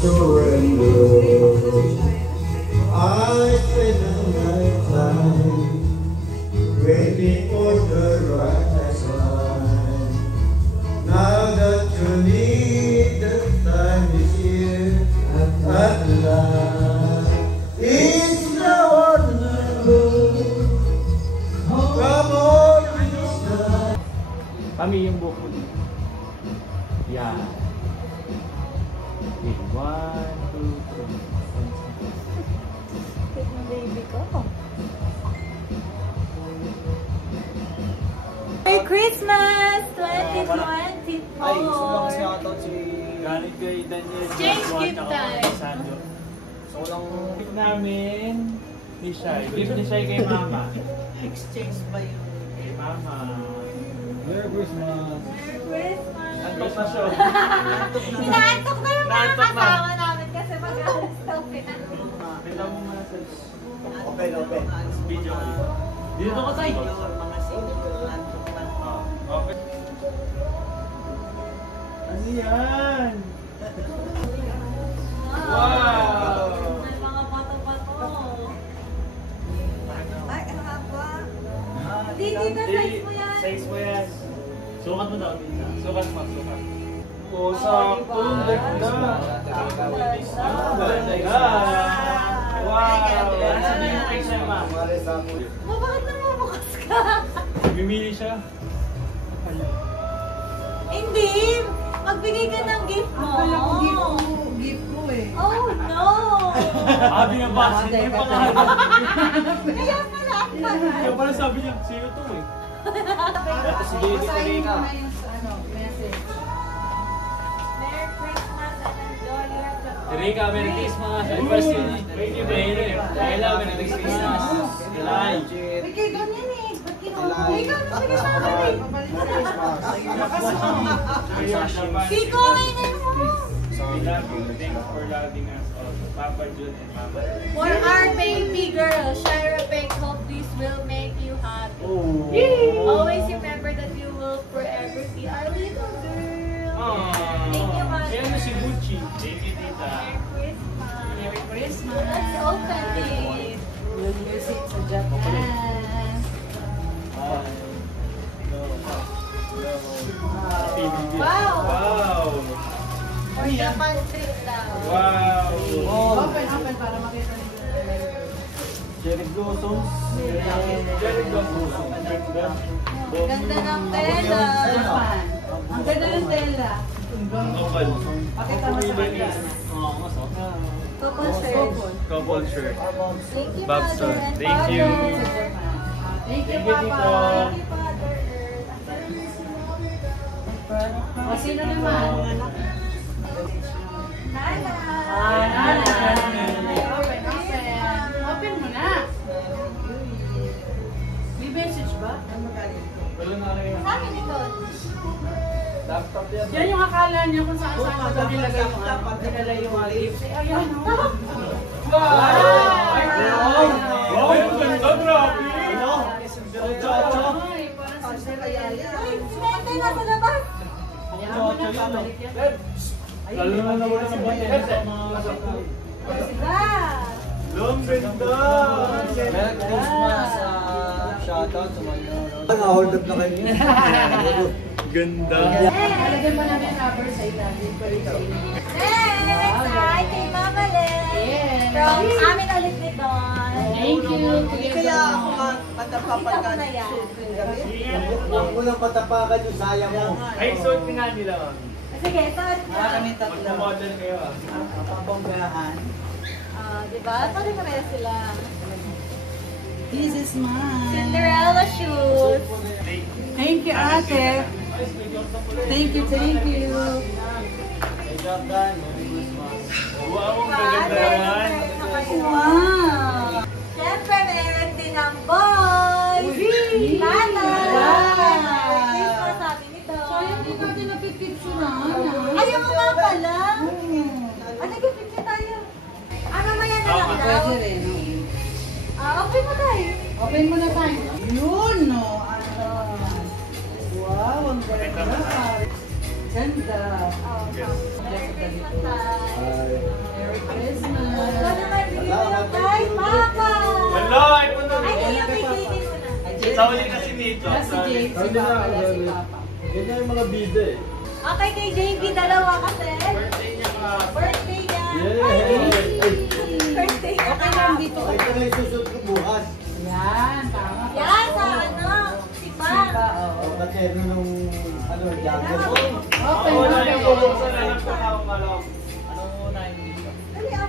surrender. I spend my time waiting for the right time. Now that you need, the time is here at last. It's the wonderful. Come on, kami yung buko. Yeah. Okay, 1, 2, 3. Cute na baby ko. Merry Christmas 2024! Ay, gusto lang shoutout si Galing kay Daniel. Exchange gift time. So lang Gift namin ni Shai. Gift ni Shai kay Mama. exchange ba yun? Kay Mama. Merry Christmas! Merry Christmas! Antok na siya. Inaantok na yung mga Inaantok na. kasama namin kasi mag-alas daw pinantok. Kita mo message. Open. Video. Dito ka tayo. Mga senior landok na. Okay. Ano yan? Wow! May mga bato-bato. Ay, ang haba. Hindi, dito, size mo yan. Size mo yan. Sukat mo daw, Tita. Sukat mo, sukat. Oo, sakto. Ang ganda. Wow! Ano sabihin mo kay Shai, Ma? Bakit namumukas ka? Bimili siya. Hindi! Magbigay ka ng gift mo. Gift mo eh. Oh, no! Sabi nga ba, sino yung pangalan? Kaya pala. Kaya pala sabi niya, sino to eh? Sige, Basahin mo ka. na yung message. Merry Christmas and enjoy your Rika, Merry Christmas. First, thank you, baby. Kayla, Merry Christmas. Kalay. May kay ganyan eh. Ba't kinuha? Ikaw na sige sa akin eh. Kiko, kainin mo. We love you. Thanks for loving us also. Papa Jun and Mama. For our baby girl, Shira Beck, hope this will make you happy. Oh. Always remember that you will forever be our little girl. Thank you, Mother. Ayan na si Gucci. Thank you, Tita. Merry Christmas. Merry Christmas. Let's open it. Music sa Japan. Wow. Wow. For Japan trip daw. Wow. Open para makita niyo. Cherry blossoms. Cherry blossoms. Ganda. Ganda ng tela. Japan. Ang ganda ng tela. Couple. Pakita mo sa kanya. Couple shirt. Couple shirt. Thank you, Babson. Mother and Thank you. Father. Thank you, Thank you, Papa. Thank you, Father. O, sino naman? Nana. Open. Open mo na. May message ba? Wala na rin. Sa akin ito. Laptop yan. Yan yung akala niya kung saan ko nilagay yung dinala yung lips. Ayan, no? Wow! Wow! Ang ganda, grabe! Ay, parang sa Serayaya. Ay, sinente na sa labas. Ayan mo na, pabalik yan. Lalo na nawala ng bayan sa mga Diba? Long ganda! Merry Christmas! Shoutout sa mga hold up na kayo. Ganda! Alagyan mo namin number sa ilalim. Next, ay kay Mama Len. Yes. From amin ulit ni Don. Thank you. Kaya ako matapapagan. na yan. Huwag mo lang patapakan yung sayang mo. Ay, suot nga nila. Sige, sorry na. Kami tatlo. Mag-model kayo ah. Papanggahan. Diba? Sorry na kaya sila. This is mine. Cinderella shoes. Thank you, ate. Thank you. Hey, Jordan, Merry Christmas. Wow, ang Diba? ganda yan. Wow. Siyempre, meron din ang boys. Nana. Christmas sabi nito. Sayang di natin napipicturean. Ayaw nga pala. Nag-picture tayo. Mamaya na lang daw. Pwede rin. Okay mo tayo. Open mo na tayo. Yun, no? Wow, ang ganda. Ganda. Oh, Merry Christmas, Tay. Merry Christmas. Ito naman, bigyan mo lang kay Papa. Wala, ito na. Ay, hindi yung may baby mo na. Sa uli na si Nito. Wala si James, si Papa, wala si Papa. Ganyan yung mga bida eh. Okay, kay JB, dalawa kasi. Birthday niya ka. Birthday niya. Yay! Birthday niya. Okay lang dito. Ay, ito na yung susunod ko bukas. Yan, tama. Yan, sa ano, si Sipa, Pam. oo. O, katerno nung, jacket. Okay, Wala okay. yung bubuksan na lang ko na umalong. Ano muna yung dito?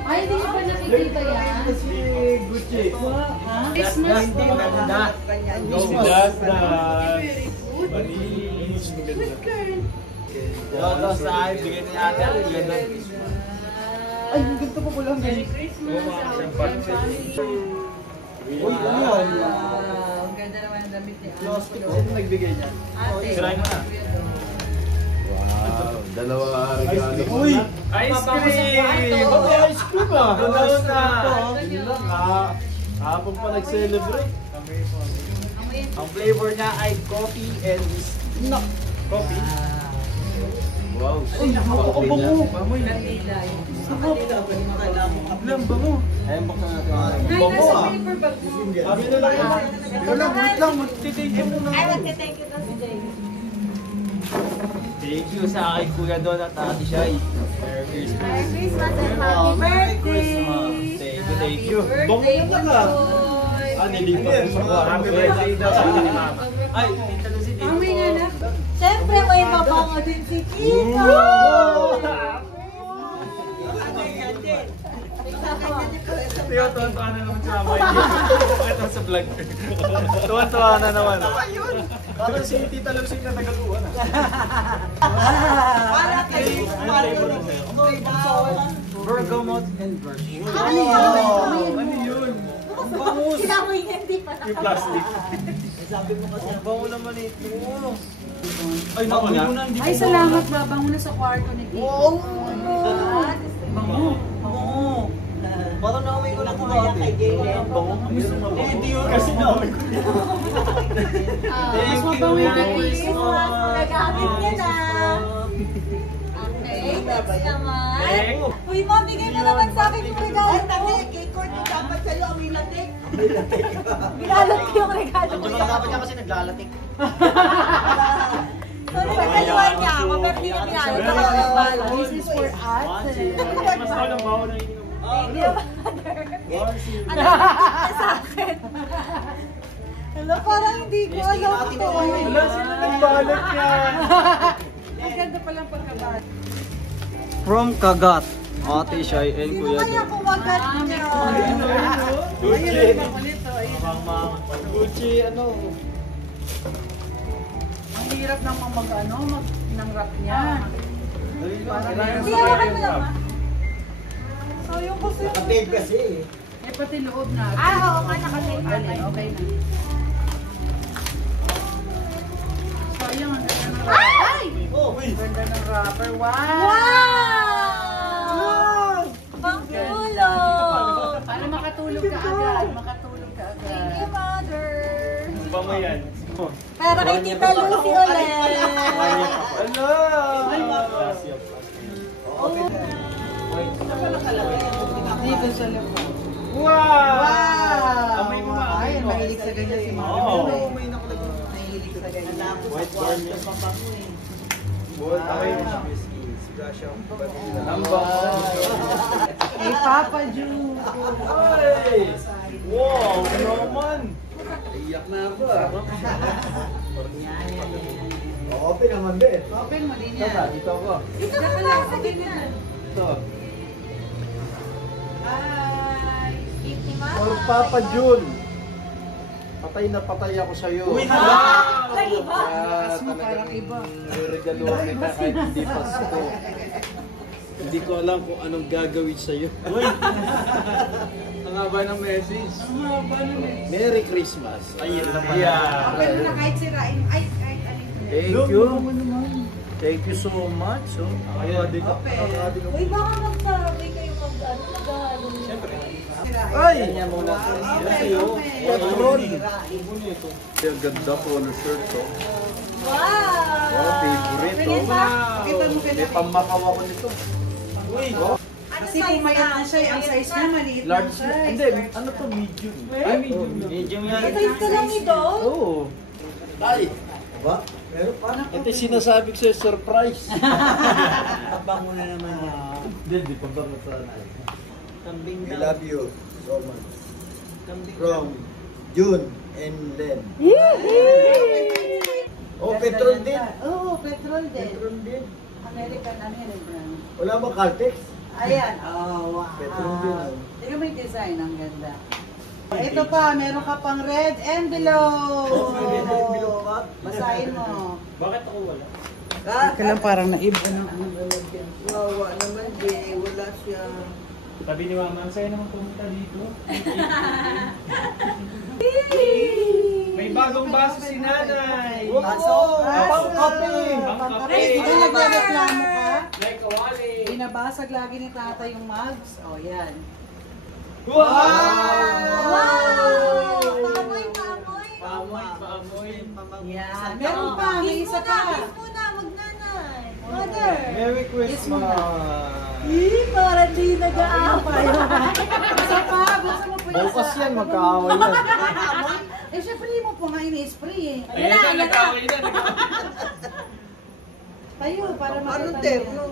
Ay, hindi niyo pa nakikita yan? Si Gucci. Ha? Christmas po. Christmas. Malinis. Toto sa akin, bigyan ni ate ang ganda. Ay, yung ganito pa pala. Merry Christmas. Uy, ano yan? Wow, ang ganda naman ang damit ni Ate. Plastic. Sino nagbigay niyan? Ate. Sirain mo na. Wow, dalawa regalo mo Uy! na. Ice Bakit cream! ice cream ah? Ganoon na. Yun lang kahapon pa nag-celebrate. Ang flavor niya ay coffee and snack. Coffee. Wow, Uy, nakakabango. Kanilay. Ilang bango. Ayun, buksan natin. Nay, Bango nasa ah. paper bag mo. Kami na lang yan. Wait lang, magtitake you muna. Ay, magte-thank you to si JB. Thank you sa akin Kuya Don at Ate Shai. Merry Christmas. Merry Christmas and happy birthday! Thank you. Birthday mo, Joy! Ah, nilipat ko sa kwarto. Happy birthday daw sa akin ni Mama. Ay, tita na si Tito. Mamay nga na. Siyempre, may mabango din si Kiko! Tuwa-tuwa na naman sa mga ito sa vlog. Tuwa-tuwa na naman. Parang si Tita Lucy na nagaluan ah. Para kayo. Bergamot and virtue. Ano yun? Ano yun? Sinamoy niya, hindi pa Yung plastic. Ang bango naman ito. Ay, nawala. Ay, salamat ba? Bango na sa kwarto ni Tito. Wow! Bango. Oo. Parang nakamay ko na ito dati. Ang bango. Hindi yun kasi namin ko. Mas mabango yung Merry kay Christmas! Nagamit niya na! Okay, next naman. Uy, ma'am, bigay mo naman sa akin yung regalo mo. dapat sa'yo ang ilatik. Bilalot ko yung regalo mo. Dapat niya kasi naglalatik. Sorry, nagkaluan niya ako, pero hindi niya pinalot. Ako yung nagbalot. This is for us. Mas walang bawo na ininom. Thank you, mother. Ano yung sa akin? Hello, parang hindi ko alam ito. Wala sila nagbalot yan. Ang ganda palang pagkabat. From Kagat. Ate Shai and Sino kaya kumagat niya? Gucci, ano? Ang hirap naman ng rap niya. Hindi, hawakan mo lang, ma. Sayang kasi. Kapag kasi eh. Eh, pati loob na. Oo nga, nakatape na tayo. Okay na. Sayang, ang ganda ng Ay! Ang ganda ng rapper. Wow! Wow! Pangtulog! Para makatulog ka agad. Makatulog ka Thank you, agad. mother. Ba mo yan? Pero kay Tita Lucy ulit. Dito sa loob. Wow! Amoy mo ba? Ay, mahilig sa ganyan si Mama. Oo. Mahilig sa ganyan. White garment. Kay Papa Ju. Ay! Wow! Ano naman? iyak na ako ah. Open naman din. Open mo din Saan? yan. Dito ako. Dito ka lang sa gitna. Ito. Hi! Gift ni Mama. For Papa Jun. Patay na patay ako sa'yo. Uy, Ah! hala! Nag-iba? Kaya mo, parang talagang iba. regaluhan kita kahit hindi Pasko. Hindi ko alam kung anong gagawin sa'yo. Uy! Ang haba ng message. Merry Christmas. Ayun na pala. Open mo na kahit sirain. Ay, kahit alin ko. Thank you. Thank you so much. So, Ayun, di ko. Uy, baka magsabi kayo mag-ano. Siyempre. ay! Kanya muna. Patron. Ang ganda polo shirt ko. Wow! Oh, favorite. Tingin Oh. ka? Pakita mo May kaya. pamakaw ako nito. Uy, oh. Ano Kasi kung mayat na siya, ang size niya maliit lang Large. size. Hindi, ano to? Medium. Ay, medium. Medium yan. Ito ka lang ito. Oo. Ay, Ba? Meron pa na. ito yung sinasabi ko sa'yo, surprise. Abang mo na naman yan. Hindi pa ba sa Kambing We lang. love you so much. Kambing From lang. June and Len. Oh, petrol din. Oo, petrol din. Petrol din. American brand. Wala ba Caltex? Ayan. Oh, wow. Petrol din. Tingnan mo yung design. Ang ganda. Ito pa, meron ka pang red envelope. Oh, may red envelope pa. Basahin mo. Bakit ako wala? Ika lang parang naiba ng Wawa naman, Jay. Wala siya. Sabi ni Mama, ang saya naman pumunta dito. May bagong baso si Nanay. Aso! Pang kape! Pang-kape. Ito nagreklamo ka? Like a wali. Binabasag lagi ni tata yung mugs. O, yan. Wow! Paamoy, paamoy. Paamoy. Yan. Meron pa, may isa pa. Kiss muna, magnanay. Mother. Merry Kiss mo na. Christmas! Para di nag-aaway. Isa pa, gusto mo po yung Bukas isa. yan, magkaaway yan. Eh, syempre mo po nga ini-spray eh. Ayan na, nag-away na. Tayo, para Ano, makita Tep? niya.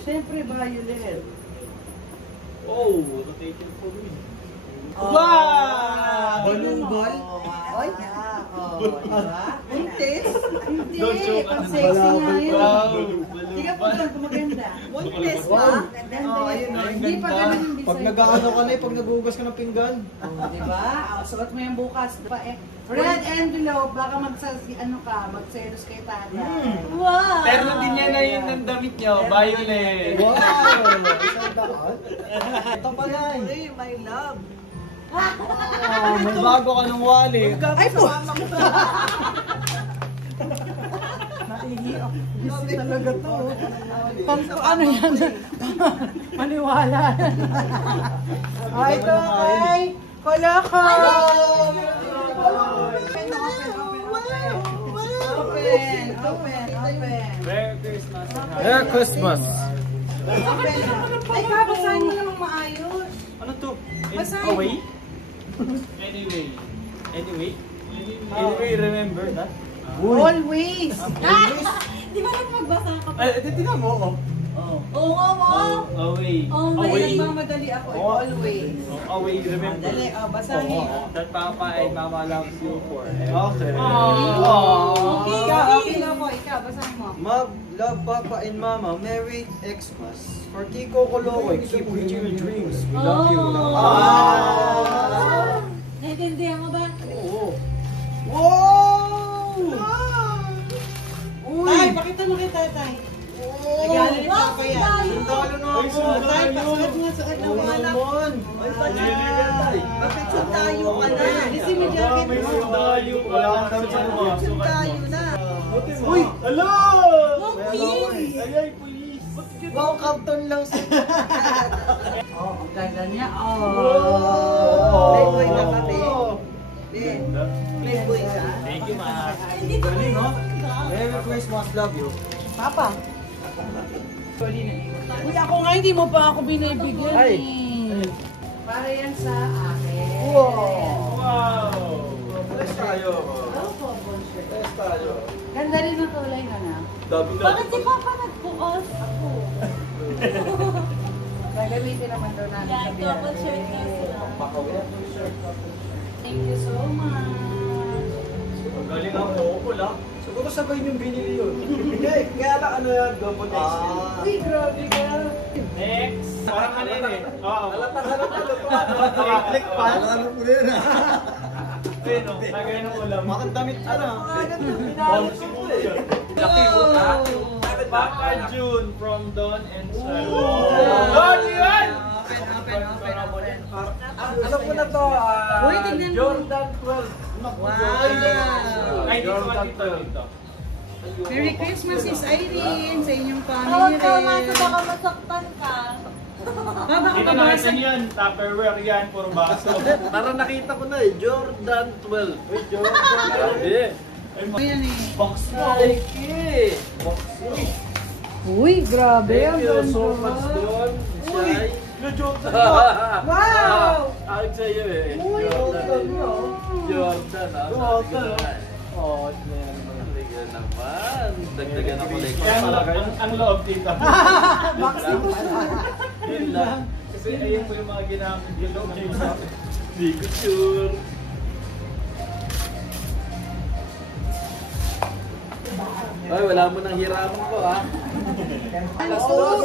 Syempre, violet. Oh, rotation for me. Wow! Balloon ball? Oy, diba? Buntis? Hindi, Don't joke. pang sexy nga yun. Wow. Tingnan po lang kung maganda. Buntis Wow. ba? Ganda Oh, yan. ayun, oh, Hindi pa ganun yung design. Pag nag-ano ka na pag nagugas ka ng pinggan. Diba? Suot mo yan bukas. Diba? Red envelope, baka magselos kay tatay. Wow! Pero din yan na yun ng damit niyo, violet. Wow! Isang daan. Ito pala eh. Hey, my love. Oh, may bago ka ng wali. Ay po! Gusto talaga to. Ano yan? Maniwala. Ito ay Koloko! Open. Merry Christmas. Merry Christmas! Open. Ay, babasahin mo namang maayos. Ano to? Basahin. Away? Anyway, remember that? Always. Di ba nang magbasa ka pa? Ay, tingnan mo, oh. Oo nga mo. Away. Away. Nagmamadali ako. Oh. Always. Oh, away, remember. Dali, basahin. That Papa and Mama loves you forever. Okay. Okay na po. Ikaw, basahin mo. Love Papa and Mama, Merry Xmas. For Kiko Kolokoy, keep reaching your dreams. We love you. Naintindihan mo ba? Tay, pakita mo kay tatay. Regalo ni Papa yan. Sundalo na ako. Tay, pasuot nga sa akin. Ay, Bakit tayo ka na? Lisi mo jacket May mo. sundalo. Wala kang damit sa mga. Tayo na. Uy! Hello! please. Ay, please. Wow, carton lang sa Oh, ang ganda niya. Playboy na kami. Playboy ka. Thank you, Ma. Galing, oh. Merry Christmas, love you. Papa. Uy, ako nga hindi mo pa ako binibigyan eh. Para yan sa akin. Wow! Bless tayo. Opo, bonjour. Bless tayo. Ganda rin ang kulay na na. Bakit si Papa nagbukas? Ako. Gagamitin naman daw namin Yan, sa biyahe. double shirt na sila. Thank you so much. Ang galing ang couple, ah. Siguro sabay niyong binili yun. Hindi, kaya lang ano yan, double XL. Uy, grabe ka. Next! Parang ano yun eh. Oo. Click pa. Alam ko rin ah. Ayun, oh. Lagay ng ulam. Makang damit ka na. Bomb siguro yun. Laki mo, ha? Papa June from Don and Sal. Don, yan! Ano po na to? Uy, tignan mo. Jordan 12. Ay, dito. Merry Christmas, Sis Irene, sa inyong Tawag family ka rin. nga baka masaktan ka. Baka Dito natin yan. Tupperware yan. Puro baso. Para nakita ko na eh, Jordan 12. Jordan. Hindi. Ayan eh. Box Nike! Box Uy, grabe. Thank you so much, Don. Shai. Wow! Ang sa'yo eh. Uy, Jordan. Jordan, ah. Jordan, Oh, talaga naman. Dagdagan ang collection. Kaya ang loob dito. Yun lang. Kasi ayun po yung mga ginamit yung loob dito. Hindi ko sure. Ay, wala mo nang hirapan ko, ah.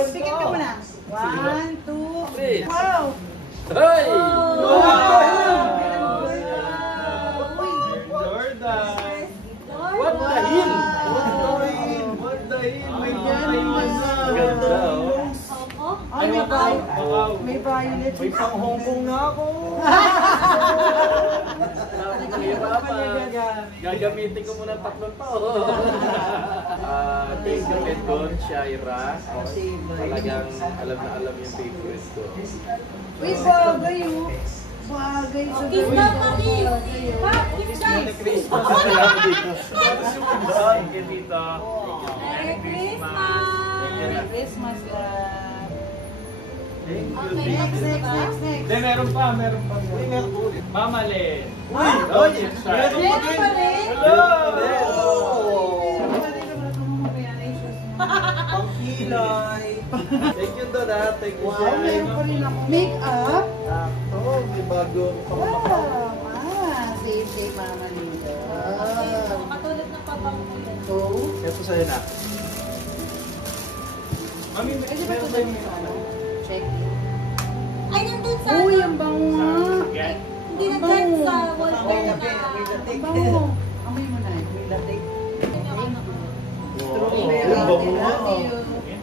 Sikit ka muna. 1, 2, Three. wow! Hey! Jordan! What the hell? What the hell? May Ganda, oh. Ay, may may violet. May pang Hong Kong na ako. Wala mo nang hirapan. Gagamitin ko muna 3 taon. Thank you, Edon, Shaira. Talagang alam na alam yung favorite ko. Uy, bagay oh. Bagay. Kiss na kami. Kiss na. Thank you, Tito. Merry Christmas. Merry Christmas, love. Thank you, Okay, Next, Tito. next, next, next. Hindi, meron pa. Mama Len. Uy! Meron pa rin. Pangkilay. Thank you, Don, ha. Thank you, Wow, meron pa rin ako. Make-up? Sakto, may bagong Wow, save, save, Mama Lisa. Katulad ng papang ko yan. So, Ito sa'yo na. Mami, meron ba yung check. Ay, nandun sa Uy, ang bango nga. Hindi na dyan sa wallpaper na. Ang bango. Amoy mo na. May latte.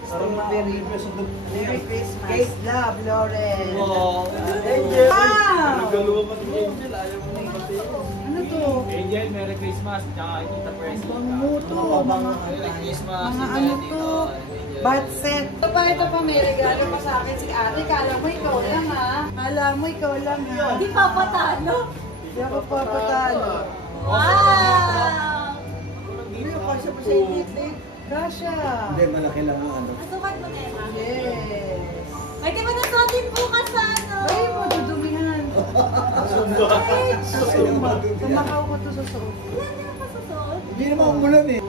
Strawberry. Merry Christmas. Kate Love, Lauren. Wow. Angel. Wow! Nagkaluwa ko ni Angel. Ayaw mo nang pati. Ano to? Angel, Merry Christmas. Tsaka Tita Percy. Bango to. Mga ano to? Bat set. Ito pa, may regalo pa sa akin si ate. Kala mo ikaw lang ha. Kala mo ikaw lang ha. Hindi pa patalo. Hindi ako papatalo. Wow! Hindi ako kasya pa sa init. Kasya. Hindi, malaki lang ang ano. Nasukat mo na yun, ha? Yes. Ay, di ba nasuotin bukas sa ano? Ay, madudumihan. Tumakaw ko to sa suot. Wala na pa susuot. Hindi naman umulan eh.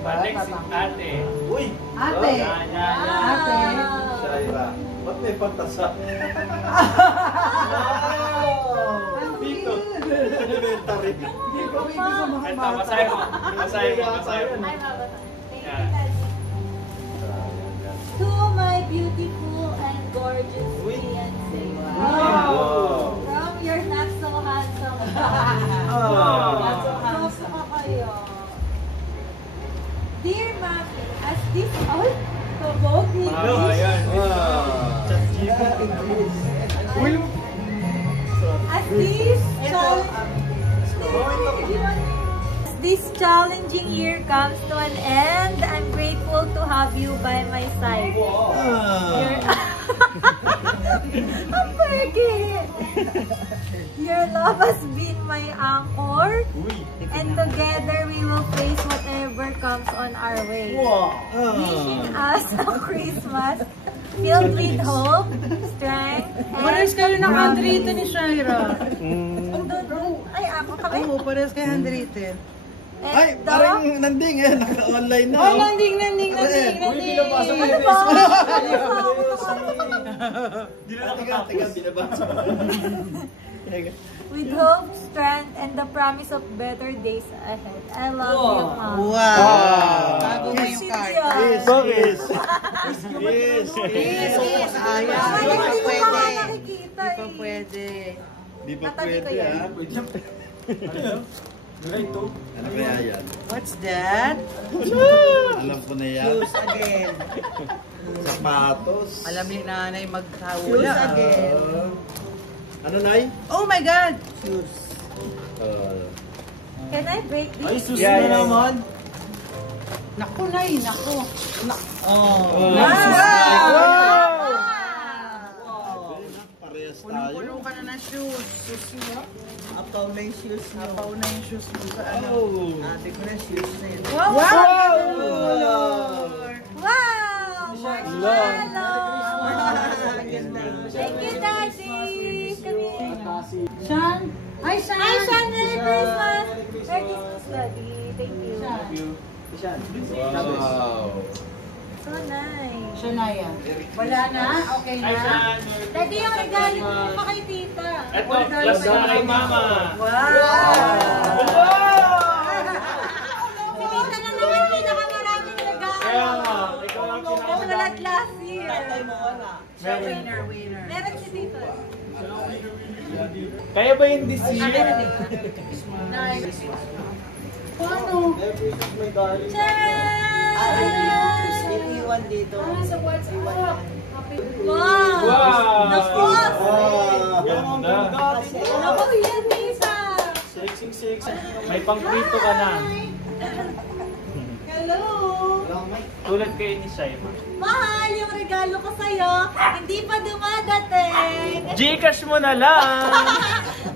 Next, ate. Uy! Ate. Yan, yan, yan. Ate. Shaira. Ba't may pantasa? Ang cute. Elementary. Hindi ko pwede sa mga Ito, bata. basahin mo. Basahin mo, basahin mo. Ay, mababa. Thank you, Daddy. To my beautiful and gorgeous fiancé. Wow. From your not so handsome. Ah. Kamusta ka kayo? Dear Mami, as this all kabogli. Ayan. As this challenging year comes to an end, I'm grateful to have you by my side. Ang pergi! Your love has been my anchor, and together we will face whatever comes on our way. Wishing us a Christmas filled with hope, strength, and Pares kayo ng handwritten ni Shaira. Ay, ako kami? Oo, pares kayo handwritten. Ay, parang nanding eh. Naka-online na. Oh, nanding. Uy, pinabasa mo Ano yung ba? Hindi na nakakapos. Teka, binabasa. With hope, strength, and the promise of better days ahead. I love you, Mom. Wow! Bago mo yung Yes, card. yes. Yes. Yes. Ayan. Ay, Hindi pa hindi ko pwede. pa nakikita Hindi pa eh. pwede. Di pa Tatabi ko pwede yan. ah. Ito. Ano kaya yan? What's that? Alam ko na yan. Shoes again. Sapatos. Alam ni nanay maghawla. Shoes again. Ano, Nay? Oh my God! Shoes. Can I break this? Ay, sus Yeah, na yeah. naman. Naku, Nay, naku. Oh. Parehas tayo. Punong-puno ka na ng shoes. Apaw na yung shoes mo. Apaw na yung shoes mo sa ano. Ate ko na shoes na yun. Wow! Wow! Marshmallow! Thank you, Daddy! Sean? Hi, Sean! Hi, Sean! Merry Christmas! Merry Christmas, Daddy. Thank you. Wow. So nice. Shania. Wala na? Okay na? Daddy, yung regalo mo pa kay tita. Ito, last na kay Mama. Wow! Si tita na naman pinakamaraming regalo. Kaya nga, ikaw lang Umulat last year. Siya winner. Meron si tita. Kaya ba yung this year? Nice. Paano? Iiwan dito. Sa WhatsApp. Wow! Wow! Napos! Ganda. Naku, yan, tita. May pang-prito ka na. Hello! Tulad kayo ni Shaima. Mahal, yung regalo ko sa'yo, hindi pa dumadating. Gcash mo na lang!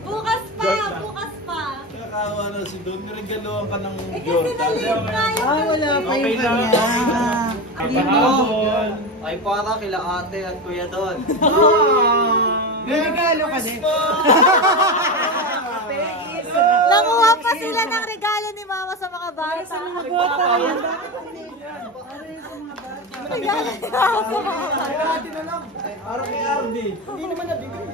Bukas pa, bukas pa. Nakakawa na si Don. Regaloan ka ng Eh kasi nalate na yung Ay, wala pa Okay yung lang. kanya. Pahabol. Ay, para kila ate at kuya doon. May regalo ka din. Nakuha pa sila ng regalo ni Mama sa mga bata. Bota yan. Regalo ni Mama sa mga bata. Araw kay Ardi. Hindi naman nabigay.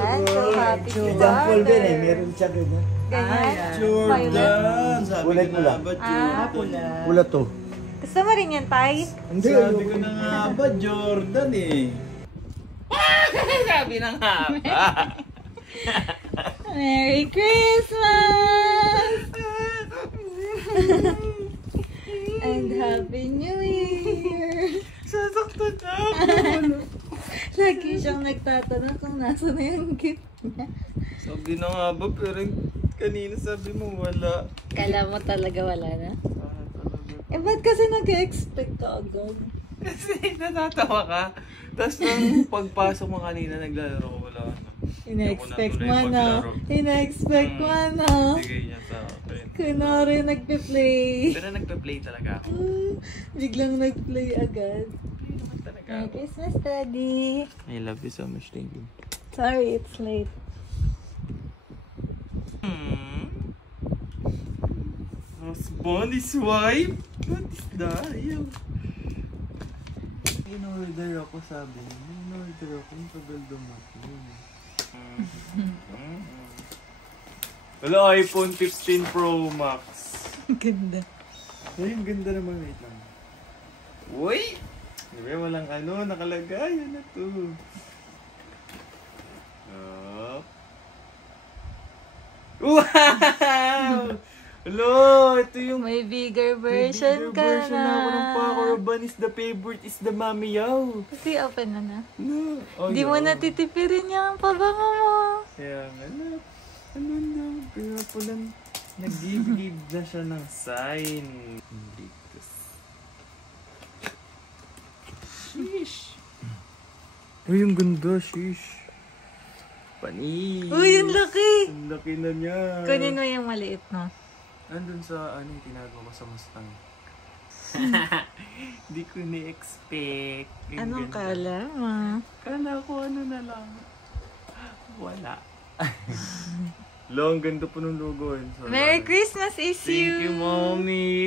So happy si Example din eh, Father. meron siya doon. Ganyan. Jordan. Sabi Kulay ko pula. na ba Ah, Jordan? Pula to. Gusto mo rin yan, Tay? Hindi. Sabi ko na nga ba Jordan eh. Sabi na nga ba? Merry Christmas! And Happy New Year! Sasaktan na. Lagi siyang nagtatanong kung nasa na yung gift niya. Sabi na nga ba, pero kanina sabi mo wala. Kala mo talaga wala na? Eh, ba't kasi nag-expect ka agad? Kasi natatawa ka. Tapos nung pagpasok mo kanina, naglalaro ko wala na. Ina-expect Hindi mo ako na. natuloy Ina-expect mo na. Bigay niya sa akin. Kunwari nagpe-play. Pero nagpa-play talaga ako. Biglang nag-play agad. Talaga Merry ako. Christmas, Daddy. I love you so much, thank you. Sorry, it's late. Husband is wife? What is that? Ayaw. In-order ako, sabi niya. In-order ako, yung tagal dumating. Wala, iPhone 15 Pro Max. Ganda. Ay, ang ganda naman. Wait lang. Uy! Diba, walang ano, nakalagay. Ano to? Up. Wow! Hello! Ito yung May bigger bigger version ka version na. ako ng Paco Rabanne is the favorite is the mami yaw. Kasi open na na. No. Oh, Hindi mo yaw. natitipirin yung pabango mo. Kaya nga, ano na, pero po lang, nag-give na siya ng sign. Sheesh. Uy, yung ganda, sheesh. Panis. Uy, ang laki! Ang laki na niya. Kunin mo yung maliit, no? Andun sa, ano, yung tinago ko sa Mustang. Hindi ko ni-expect. Yung Anong ganda. kala mo? Kala ko ano na lang. Wala. Long ganda po ng logo. Merry Christmas, is you! Thank you, Mommy.